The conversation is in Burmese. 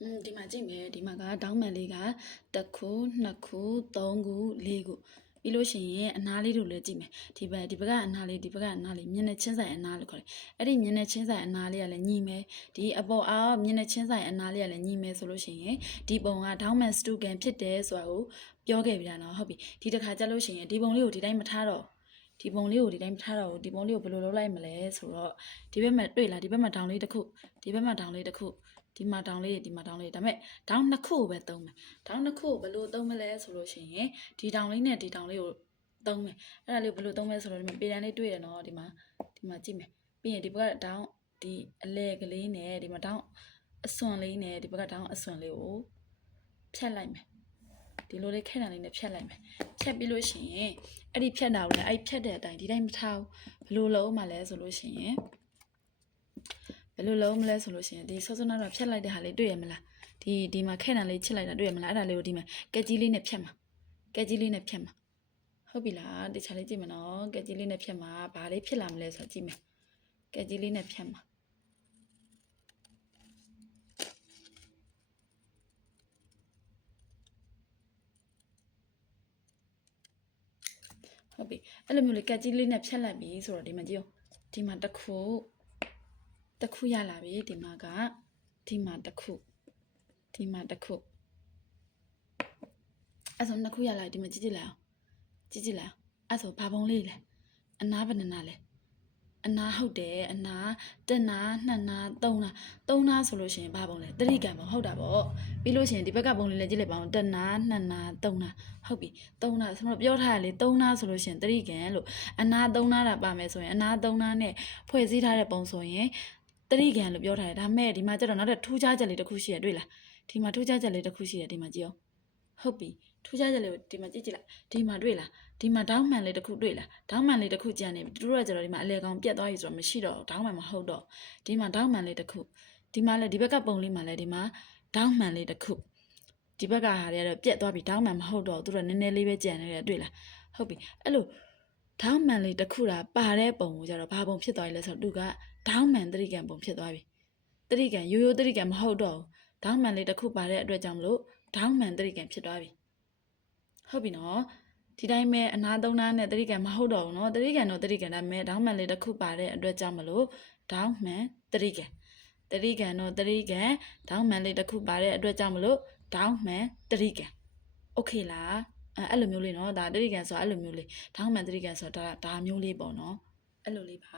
อืมဒီမှာကြည့်မယ်ဒီမှာကဒေါင်းမန်လေးကတစ်ခုနှစ်ခုသုံးခုလေးခုပြီးလို့ရှိရင်အနားလေးတို့လည်းကြည့်မယ်ဒီဘက်ဒီဘက်ကအနားလေးဒီဘက်ကအနားလေးမျက်နှာချင်းဆိုင်အနားလို့ခေါ်တယ်အဲ့ဒီမျက်နှာချင်းဆိုင်အနားလေးကလည်းညီမယ်ဒီအပေါ်အောက်မျက်နှာချင်းဆိုင်အနားလေးကလည်းညီမယ်ဆိုလို့ရှိရင်ဒီပုံကဒေါင်းမန်စတူကန်ဖြစ်တယ်ဆိုတာကိုပြောခဲ့ပြီလားနော်ဟုတ်ပြီဒီတစ်ခါကြလို့ရှိရင်ဒီပုံလေးကိုဒီတိုင်းမထားတော့ ဒီပုံလေးကိုဒီတိုင်းမထားတော့ဘူးဒီပုံလေးကိုဘယ်လိုလုပ်လိုက်မလဲဆိုတော့ဒီဘက်မှာတွေ့လားဒီဘက်မှာဒေါင်းလေးတစ်ခုဒီဘက်မှာဒေါင်းလေးတစ်ခုဒီမှာတောင်းလေးဒီမှာတောင်းလေးဒါပေမဲ့တောင်းနှစ်ခုကိုပဲသုံးမယ်တောင်းနှစ်ခုကိုဘယ်လိုသုံးမလဲဆိုလို့ရှိရင်ဒီတောင်းလေးနဲ့ဒီတောင်းလေးကိုသုံးမယ်အဲ့ဒါလေးကိုဘယ်လိုသုံးမလဲဆိုတော့ဒီမှာပေတန်းလေးတွေ့ရနော်ဒီမှာဒီမှာကြည့်မယ်ပြီးရင်ဒီဘက်ကတောင်းဒီအလဲကလေးနဲ့ဒီမှာတောင်းအစွန်လေးနဲ့ဒီဘက်ကတောင်းအစွန်လေးကိုဖြတ်လိုက်မယ် ဒီလိုလေးခဲတံလေးနဲ့ဖြတ်လိုက်မယ်ဖြတ်ပြီးလို့ရှိရင်အဲ့ဒီဖြတ်တာကိုလည်းအဲ့ဖြတ်တဲ့အတိုင်းဒီတိုင်းမထားဘူးဘယ်လိုလုပ်မှလဲဆိုလို့ရှိရင်ဘယ်လိုလုံးမလဲဆိုလို့ရှိရင်ဒီဆော့ဆော့နာတော့ဖြတ်လိုက်တဲ့ဟာလေးတွေ့ရမလားဒီဒီမှာခဲတံလေးချစ်လိုက်တာတွေ့ရမလားအဲ့ဒါလေးကိုဒီမှာကက်ကြီးလေးနဲ့ဖြတ်မှာကက်ကြီးလေးနဲ့ဖြတ်မှာဟုတ်ပြီလားတခြားလေးကြည့်မနော်ကက်ကြီးလေးနဲ့ဖြတ်မှာဘာလေးဖြစ်လာမလဲဆိုတာကြည့်မယ်ကက်ကြီးလေးနဲ့ဖြတ်မှာ ဟုတ်ပြီအဲ့လိုမျိုးလေးကက်ကြီးလေးနဲ့ဖြတ်လိုက်ပြီဆိုတော့ဒီမှာကြည့်အောင်ဒီမှာတစ်ခုတစ်ခုရလာပြီဒီမှာကဒီမှာတစ်ခုဒီမှာတစ်ခုအဲ့ဆိုနှစ်ခုရလာပြီဒီမှာကြည့်ကြည့်လိုက်အောင်ကြည့်ကြည့်လိုက်အောင်အဲ့ဆိုဘာပုံလေးလဲအနာဘယ်နှနာလဲ အနာဟုတ်တယ်အနာတစ်နာနှစ်နာသုံးနာသုံးနာဆိုလို့ရှိရင်ဘာပုံလဲတတိကံပုံဟုတ်တာပေါ့ပြီးလို့ရှိရင်ဒီဘက်ကပုံလေးလည်းကြည့်လိုက်ပါအောင်တစ်နာနှစ်နာသုံးနာဟုတ်ပြီသုံးနာဆိုတော့ပြောထားရလေသုံးနာဆိုလို့ရှိရင်တတိကံလို့အနာသုံးနာတာပါမယ်ဆိုရင်အနာသုံးနာနဲ့ဖွဲ့စည်းထားတဲ့ပုံဆိုရင်တတိကံလို့ပြောထားတယ်ဒါပေမဲ့ဒီမှာကျတော့နောက်ထပ်ထူးခြားချက်လေးတစ်ခုရှိရတွေ့လားဒီမှာထူးခြားချက်လေးတစ်ခုရှိတယ်ဒီမှာကြည့်အောင် ဟုတ်ပြီထူးခြားချက်လေးကိုဒီမှာကြည့်ကြည့်လိုက်ဒီမှာတွေ့လားဒီမှာဒေါင်းမှန်လေးတစ်ခုတွေ့လားဒေါင်းမှန်လေးတစ်ခုကြံနေပြီသူတို့ကကျတော့ဒီမှာအလဲကောင်ပြတ်သွားပြီဆိုတော့မရှိတော့ဒေါင်းမှန်မဟုတ်တော့ဒီမှာဒေါင်းမှန်လေးတစ်ခုဒီမှာလည်းဒီဘက်ကပုံလေးမှာလည်းဒီမှာဒေါင်းမှန်လေးတစ်ခုဒီဘက်ကဟာတွေကတော့ပြတ်သွားပြီဒေါင်းမှန်မဟုတ်တော့သူတို့ကနည်းနည်းလေးပဲကြံနေတယ်တွေ့လားဟုတ်ပြီအဲ့လိုဒေါင်းမှန်လေးတစ်ခုတာပါတဲ့ပုံကိုကျတော့ဘာပုံဖြစ်သွားပြီလဲဆိုတော့သူကဒေါင်းမှန်တတိကံပုံဖြစ်သွားပြီတတိကံရိုးရိုးတတိကံမဟုတ်တော့ဘူးဒေါင်းမှန်လေးတစ်ခုပါတဲ့အတွက်ကြောင့်မလို့ ဒေါင်းမှန်တတိကံဖြစ်သွားပြီဟုတ်ပြီနော်ဒီတိုင်းပဲအနာသုံးနာနဲ့တတိကံမဟုတ်တော့ဘူးနော်တတိကံတော့တတိကံဒါပေမဲ့ဒေါင်းမှန်လေးတစ်ခုပါတဲ့အတွက်ကြောင့်မလို့ဒေါင်းမှန်တတိကံတတိကံတော့တတိကံဒေါင်းမှန်လေးတစ်ခုပါတဲ့အတွက်ကြောင့်မလို့ဒေါင်းမှန်တတိကံโอเคလားအဲအဲ့လိုမျိုးလေးနော်ဒါတတိကံဆိုတာအဲ့လိုမျိုးလေးဒေါင်းမှန်တတိကံဆိုတာဒါဒါမျိုးလေးပေါ့နော်အဲ့လိုလေးပါ